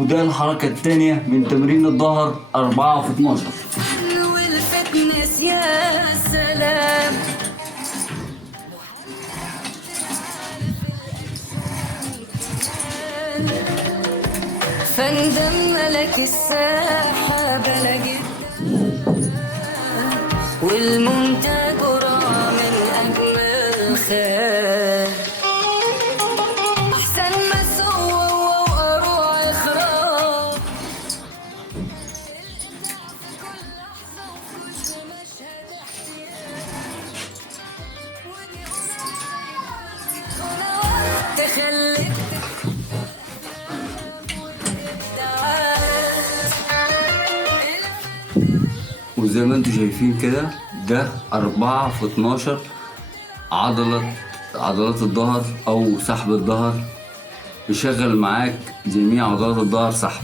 وده الحركة التانية من تمرين الظهر 4 في 12. والفتنس يا سلام. فندم ملك الساحة بلد والمنتج ورا من أجمل خير. أحسن ما سوى وأروع إخراج تخليك وزي ما انتوا شايفين كده ده 4 في 12 عضلات الظهر او سحب الظهر، يشغل معاك جميع عضلات الظهر سحب.